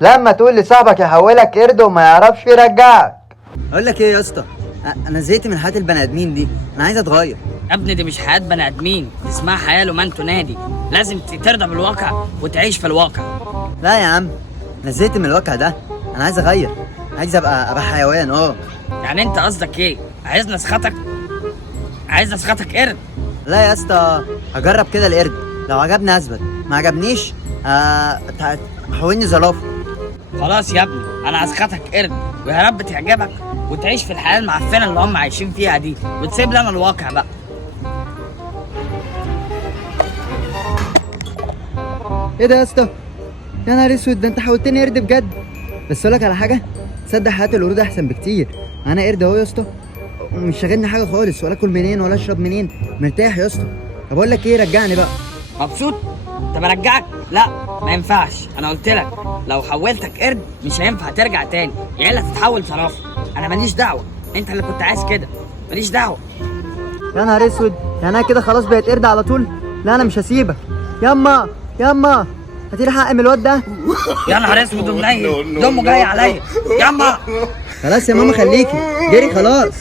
لما تقول لصاحبك يحولك قرد وما يعرفش يرجعك. اقول لك ايه يا اسطى، انا زهقت من حياه البني ادمين دي، انا عايز اتغير. يا ابني دي مش حياة بني ادمين، دي اسمها حياة لمن تنادي. لازم ترضى بالواقع وتعيش في الواقع. لا يا عم، انا زهقت من الواقع ده، انا عايز اغير، عايز ابقى حيوان. يعني انت قصدك ايه؟ عايز نسخطك؟ عايز نسخطك قرد؟ لا يا اسطى، هجرب كده القرد، لو عجبني اثبت، ما عجبنيش حولني زرافه. خلاص يا ابني انا هسخطك قرد، ويا رب تعجبك وتعيش في الحياة المعفنة اللي هم عايشين فيها دي، وتسيب لنا الواقع بقى. ايه ده يا اسطى؟ يا نهار اسود، ده انت حولتني قرد بجد. بس اقول لك على حاجه، تصدق حياه القرود احسن بكتير. انا قرد اهو يا اسطى، مش شاغلني حاجه خالص، ولا اكل منين ولا اشرب منين، مرتاح يا اسطى. طب اقول لك ايه، رجعني بقى. مبسوط؟ طب ارجعك؟ لا ما ينفعش، انا قلت لك لو حولتك قرد مش هينفع ترجع تاني، يا الا تتحول زرافه. انا ماليش دعوه، انت اللي كنت عايز كده، ماليش دعوه. يا نهار اسود، يعني انا كده خلاص بقيت قرد على طول؟ لا انا مش هسيبك. ياما ياما، هاتي لي حق من الواد ده. يا نهار اسود ومنيل، دمه جاي عليا. ياما خلاص يا ماما خليكي، جري خلاص.